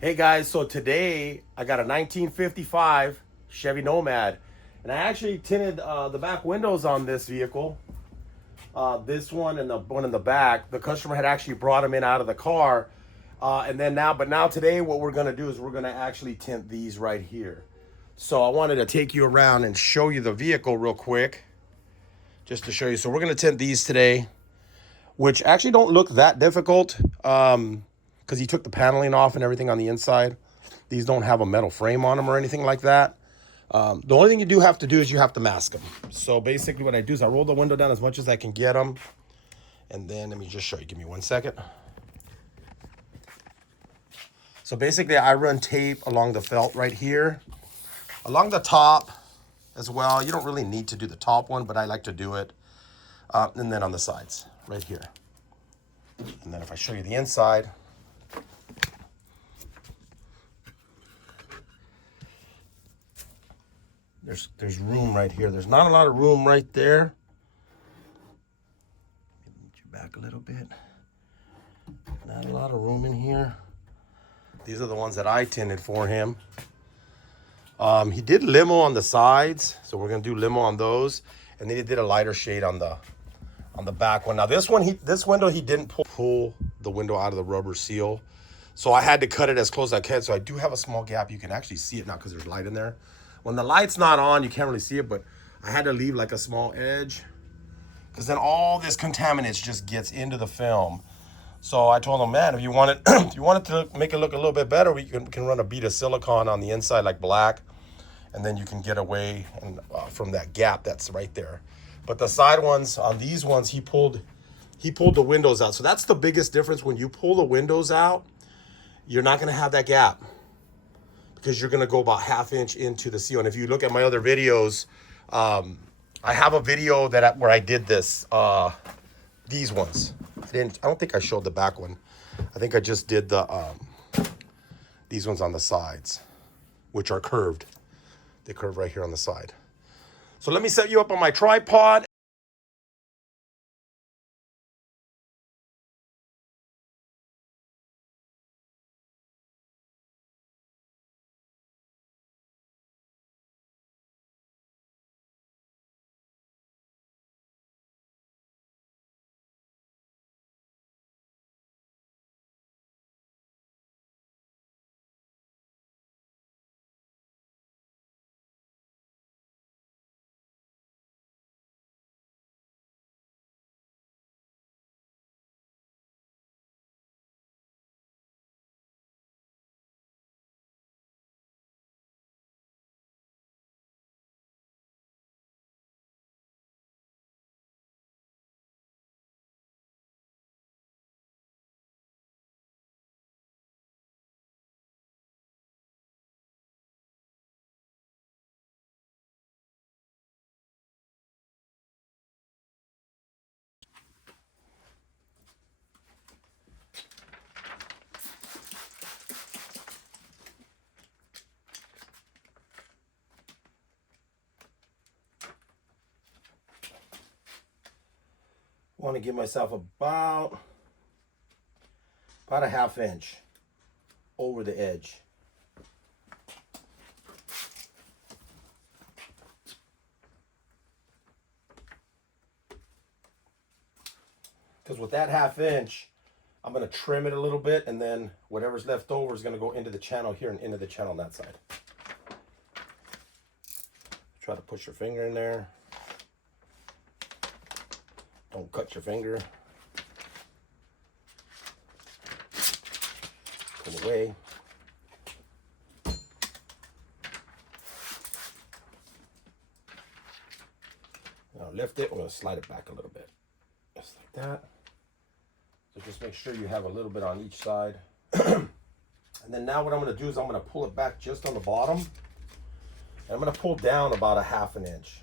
Hey guys, so today I got a 1955 Chevy Nomad, and I actually tinted the back windows on this vehicle. This one and the one in the back. The customer had actually brought them in out of the car, but now today what we're gonna do is we're gonna actually tint these right here. So I wanted to take you around and show you the vehicle real quick, just to show you. So we're gonna tint these today, which actually don't look that difficult, because he took the paneling off and everything on the inside. These don't have a metal frame on them or anything like that. The only thing you do have to do is you have to mask them. So basically what I do is I roll the window down as much as I can get them. And then let me just show you. Give me 1 second. So basically I run tape along the felt right here. Along the top as well. You don't really need to do the top one, but I like to do it. And then on the sides right here. And then if I show you the inside, there's room right here. There's not a lot of room right there. Move you back a little bit. Not a lot of room in here. These are the ones that I tinted for him. He did limo on the sides, so we're gonna do limo on those, and then he did a lighter shade on the back one. Now this window he didn't pull the window out of the rubber seal, so I had to cut it as close as I can. So I do have a small gap. You can actually see it now because there's light in there. When the light's not on, you can't really see it, but I had to leave like a small edge because then all this contaminants just gets into the film. So I told him, man, if you want it, if you want it to make it look a little bit better, we can run a bead of silicone on the inside like black, and then you can get away from that gap that's right there. But the side ones, on these ones, he pulled the windows out. So that's the biggest difference. When you pull the windows out, you're not gonna have that gap, because you're gonna go about 1/2 inch into the seal. And if you look at my other videos, I have a video where I did this, these ones. I don't think I showed the back one. I think I just did these ones on the sides, which are curved. They curve right here on the side. So let me set you up on my tripod. I want to give myself about 1/2 inch over the edge. Because with that 1/2 inch, I'm going to trim it a little bit, and then whatever's left over is going to go into the channel here and into the channel on that side. Try to push your finger in there. Don't cut your finger. Pull away. Now lift it. We're going to slide it back a little bit. Just like that. So just make sure you have a little bit on each side. And then now what I'm going to do is I'm going to pull it back just on the bottom. And I'm going to pull down about 1/2 inch.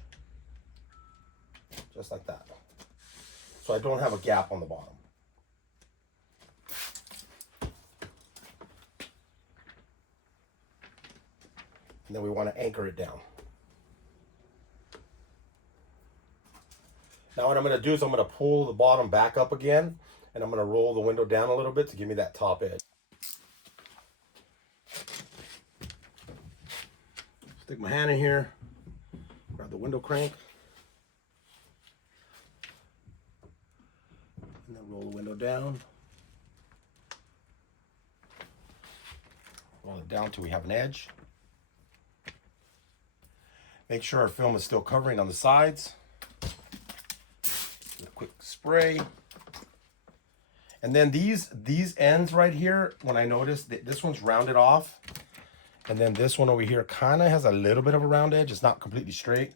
Just like that. So I don't have a gap on the bottom. And then we want to anchor it down. Now what I'm going to do is I'm going to pull the bottom back up again, and I'm going to roll the window down a little bit to give me that top edge. Stick my hand in here, grab the window crank, and then roll the window down. Roll it down till we have an edge. Make sure our film is still covering on the sides. A quick spray. And then these ends right here, when I noticed that this one's rounded off, and then this one over here kind of has a little bit of a round edge. It's not completely straight.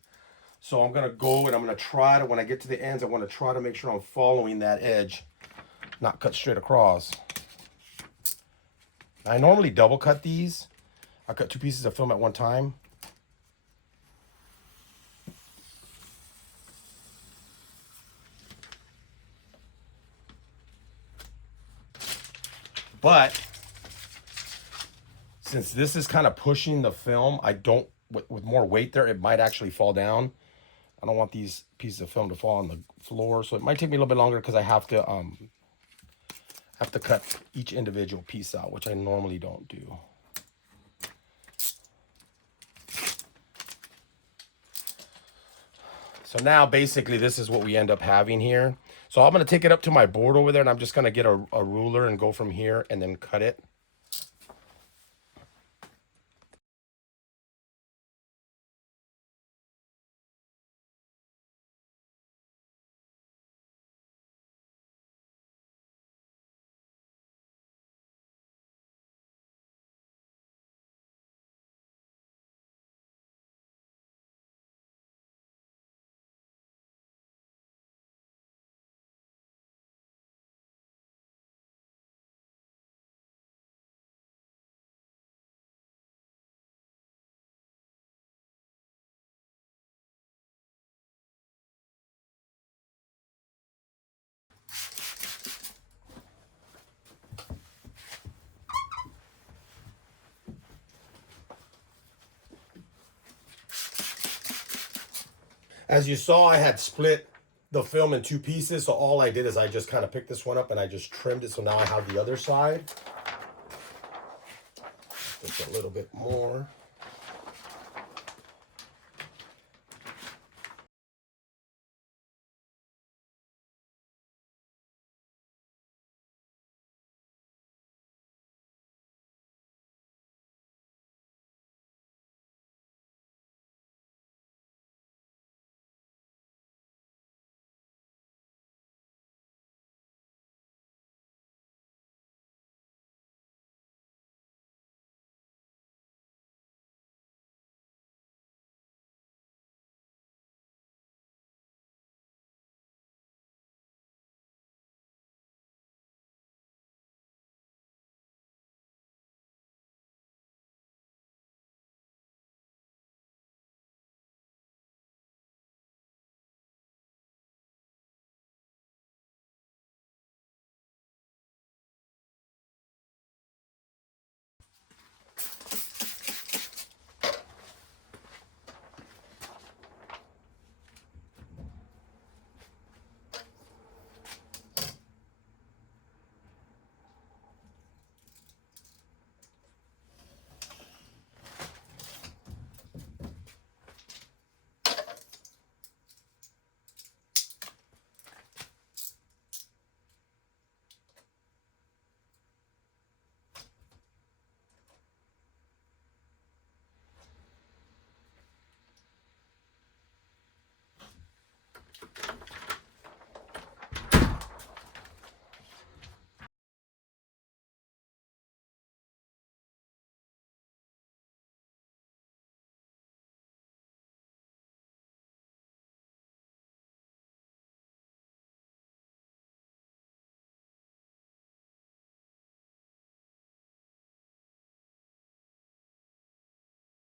So I'm gonna go and I'm gonna try to, when I get to the ends, I wanna try to make sure I'm following that edge, not cut straight across. I normally double cut these. I cut 2 pieces of film at one time. But since this is kind of pushing the film, I don't, with more weight there, it might actually fall down. I don't want these pieces of film to fall on the floor. So it might take me a little bit longer because I have to cut each individual piece out, which I normally don't do. So now basically this is what we end up having here. So I'm gonna take it up to my board over there and I'm just gonna get a ruler and go from here and then cut it. As you saw, I had split the film in 2 pieces. So all I did is I just kind of picked this one up and I just trimmed it. So now I have the other side. Just a little bit more.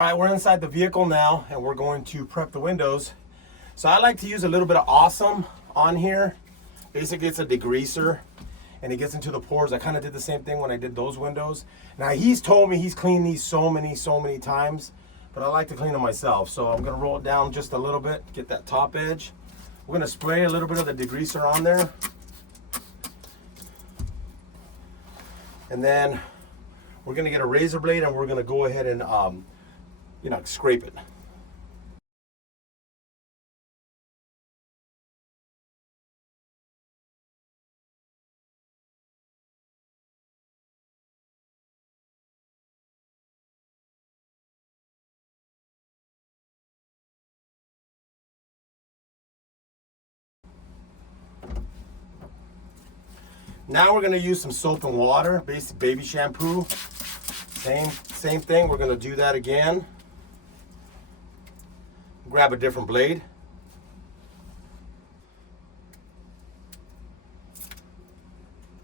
All right, we're inside the vehicle now and we're going to prep the windows. So I like to use a little bit of Awesome on here. Basically it's a degreaser and it gets into the pores. I kind of did the same thing when I did those windows. Now he's told me he's cleaned these so many times, but I like to clean them myself. So I'm gonna roll it down just a little bit, get that top edge. We're gonna spray a little bit of the degreaser on there. And then we're gonna get a razor blade and we're gonna go ahead and you know, scrape it. Now we're gonna use some soap and water, basic baby shampoo. Same thing, we're gonna do that again. Grab a different blade.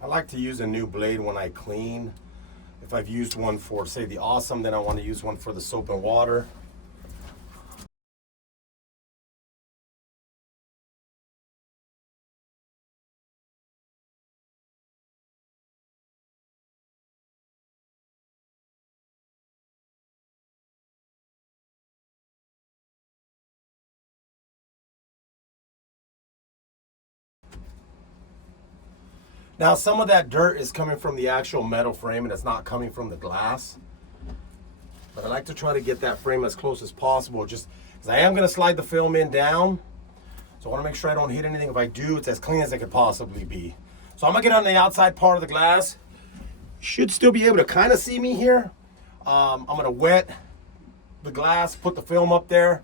I like to use a new blade when I clean. If I've used one for, say, the Awesome, then I want to use one for the soap and water. Now, some of that dirt is coming from the actual metal frame and it's not coming from the glass. But I like to try to get that frame as close as possible, just because I am going to slide the film in down. So I want to make sure I don't hit anything. If I do, it's as clean as it could possibly be. So I'm going to get on the outside part of the glass. Should still be able to kind of see me here. I'm going to wet the glass, put the film up there,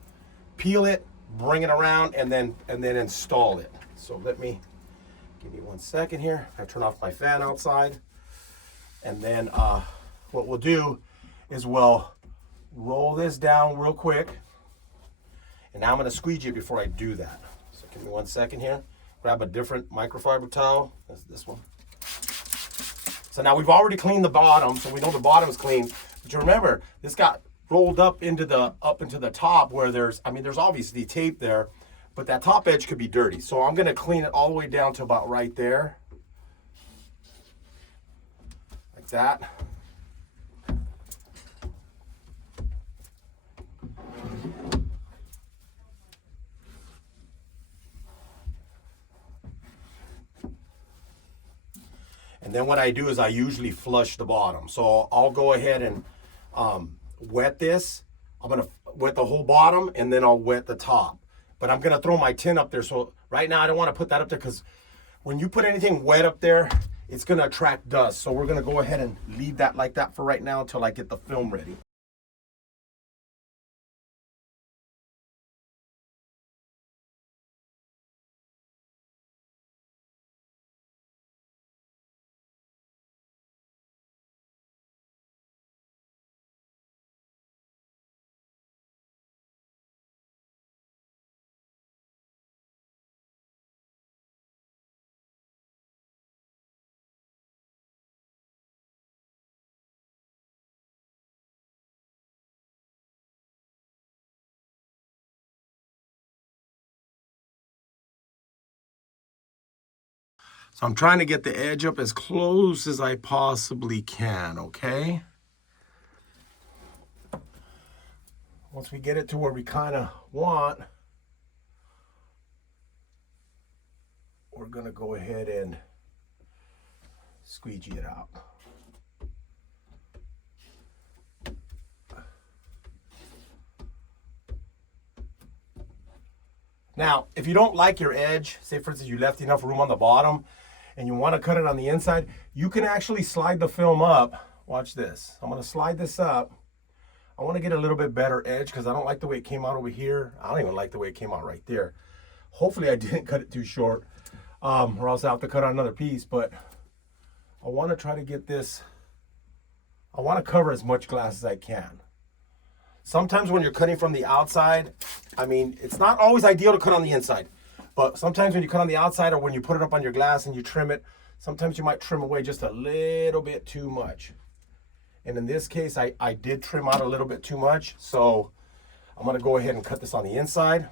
peel it, bring it around, and then install it. So give me 1 second here. I turn off my fan outside. And then what we'll do is we'll roll this down real quick. And now I'm going to squeegee it before I do that. So give me 1 second here. Grab a different microfiber towel. That's this one. So now we've already cleaned the bottom, so we know the bottom is clean. But you remember, this got rolled up into the top where there's obviously tape there, but that top edge could be dirty. So I'm going to clean it all the way down to about right there. Like that. And then what I do is I usually flush the bottom. So I'll go ahead and wet this. I'm gonna wet the whole bottom and then I'll wet the top. But I'm gonna throw my tin up there. So right now I don't wanna put that up there because when you put anything wet up there, it's gonna attract dust. So we're gonna go ahead and leave that like that for right now until I get the film ready. So I'm trying to get the edge up as close as I possibly can, okay? Once we get it to where we kind of want, we're gonna go ahead and squeegee it out. Now, if you don't like your edge, say for instance you left enough room on the bottom and you want to cut it on the inside, you can actually slide the film up. Watch this. I'm going to slide this up. I want to get a little bit better edge because I don't like the way it came out over here. I don't even like the way it came out right there. Hopefully I didn't cut it too short, or else I'll have to cut out another piece. But I want to try to get this, I want to cover as much glass as I can. Sometimes when you're cutting from the outside, I mean, it's not always ideal to cut on the inside. But sometimes when you cut on the outside or when you put it up on your glass and you trim it, sometimes you might trim away just a little bit too much. And in this case, I did trim out a little bit too much. So I'm going to go ahead and cut this on the inside.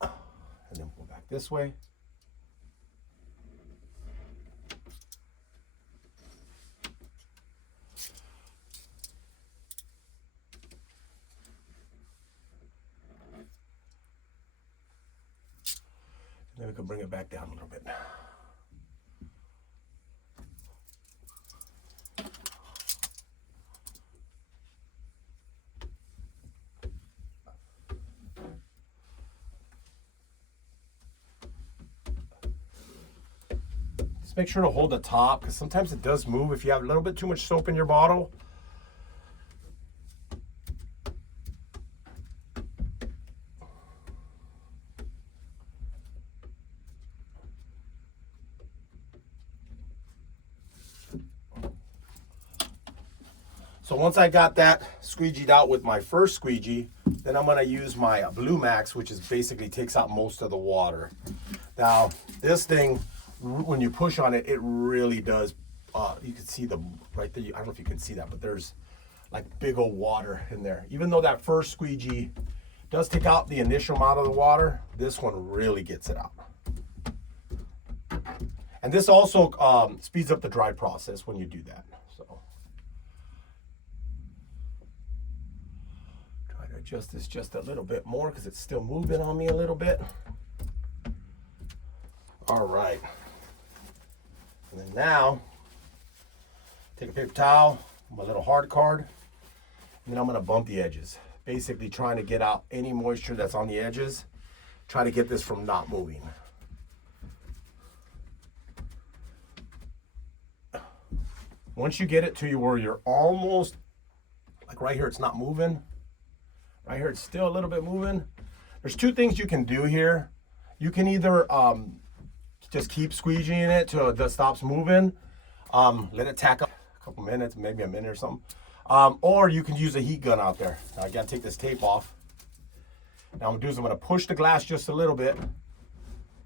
And then we'll go back this way. Then we can bring it back down a little bit. Just make sure to hold the top, because sometimes it does move if you have a little bit too much soap in your bottle. So once I got that squeegeed out with my first squeegee, then I'm gonna use my Blue Max, which is basically takes out most of the water. Now, this thing, when you push on it, it really does, you can see the, right there, I don't know if you can see that, but there's like big old water in there. Even though that first squeegee does take out the initial amount of the water, this one really gets it out. And this also speeds up the dry process when you do that. Adjust this just a little bit more because it's still moving on me a little bit. All right. And then now, take a paper towel, my little hard card, and then I'm gonna bump the edges. Basically trying to get out any moisture that's on the edges. Try to get this from not moving. Once you get it to where you're almost, like right here, it's not moving. Right here, it's still a little bit moving. There's two things you can do here. You can either just keep squeegeeing it till it stops moving. Let it tack up a couple minutes, maybe a minute or something. Or you can use a heat gun out there. Now, I gotta take this tape off. Now, what I'm gonna do is I'm gonna push the glass just a little bit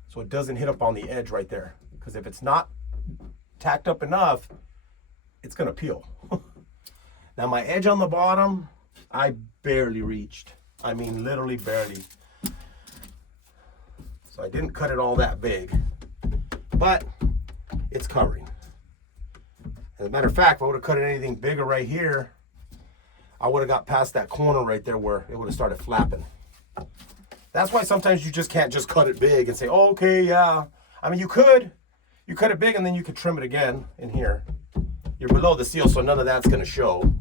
so it doesn't hit up on the edge right there. Because if it's not tacked up enough, it's gonna peel. Now, my edge on the bottom, I barely reached. I mean, literally barely. So I didn't cut it all that big, but it's covering. As a matter of fact, if I would have cut it anything bigger right here, I would have got past that corner right there where it would have started flapping. That's why sometimes you just can't just cut it big and say, oh, okay, yeah. I mean, you cut it big and then you could trim it again in here. You're below the seal, so none of that's gonna show.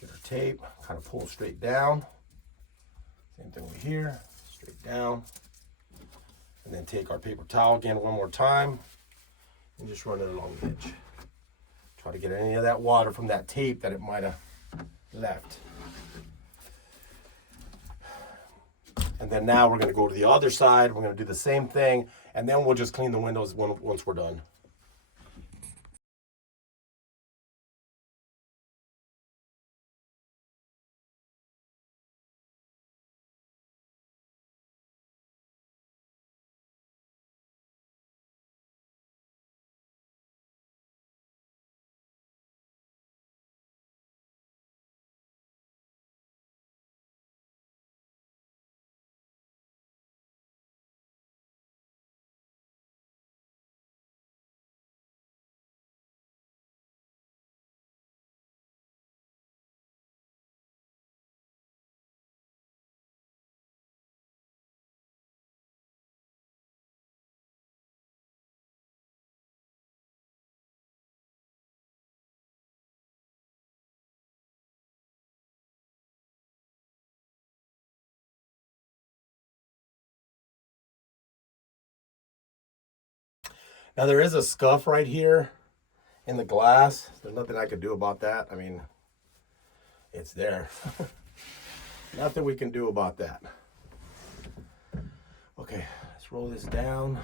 Get our tape, kind of pull straight down. Same thing over here, straight down. And then take our paper towel again one more time and just run it along the edge. Try to get any of that water from that tape that it might have left. And then now we're gonna go to the other side. We're gonna do the same thing, and then we'll just clean the windows once we're done. Now there is a scuff right here in the glass. There's nothing I could do about that. I mean, it's there. Nothing we can do about that. Okay, let's roll this down.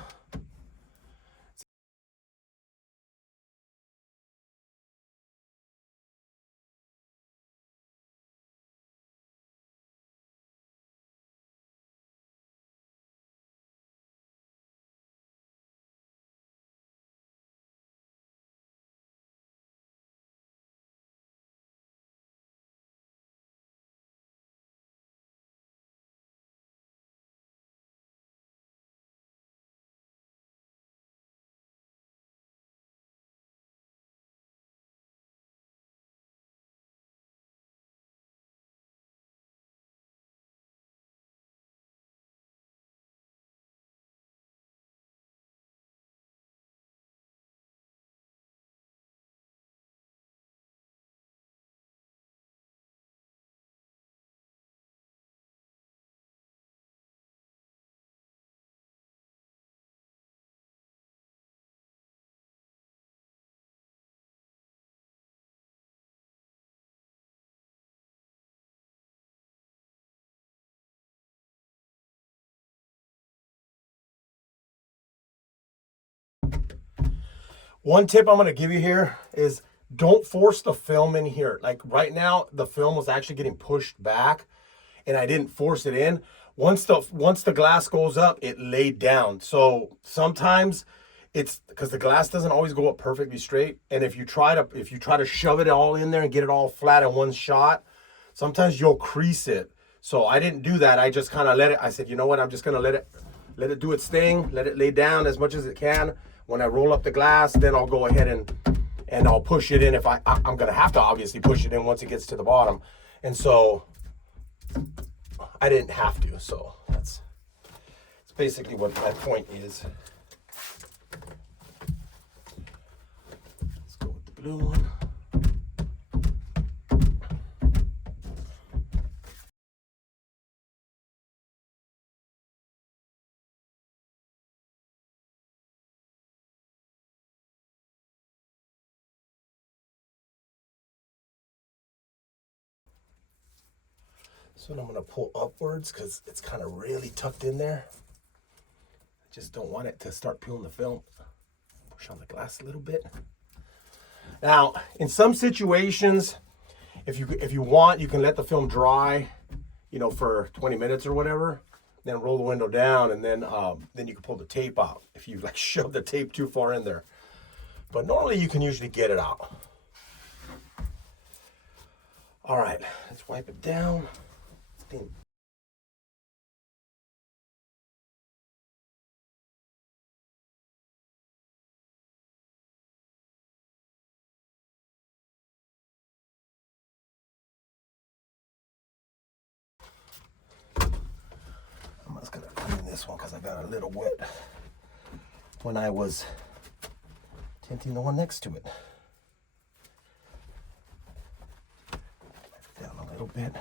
One tip I'm going to give you here is don't force the film in here. Like right now, the film was actually getting pushed back and I didn't force it in. Once the glass goes up, it laid down. So sometimes it's because the glass doesn't always go up perfectly straight. And if you try to shove it all in there and get it all flat in one shot, sometimes you'll crease it. So I didn't do that. I just kind of let it. I said, you know what? I'm just gonna let it do its thing. Let it lay down as much as it can. When I roll up the glass, then I'll go ahead and I'll push it in. If I'm gonna have to obviously push it in once it gets to the bottom. And so I didn't have to. So that's basically what my point is. Let's go with the blue one. So I'm going to pull upwards because it's kind of really tucked in there. I just don't want it to start peeling the film. Push on the glass a little bit. Now, in some situations, if you want, you can let the film dry, you know, for 20 minutes or whatever. Then roll the window down, and then you can pull the tape out if you like shove the tape too far in there. But normally you can usually get it out. All right, let's wipe it down. I'm just gonna clean this one because I got a little wet when I was tinting the one next to it. Wipe it down a little bit.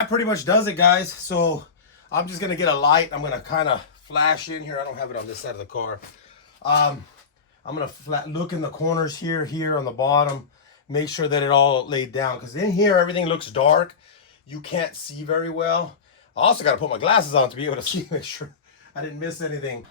That pretty much does it, guys. So I'm just gonna get a light. I'm gonna kind of flash in here. I don't have it on this side of the car. I'm gonna look in the corners here on the bottom, make sure that it all laid down, because in here everything looks dark. You can't see very well. I also got to put my glasses on to be able to see, make sure I didn't miss anything.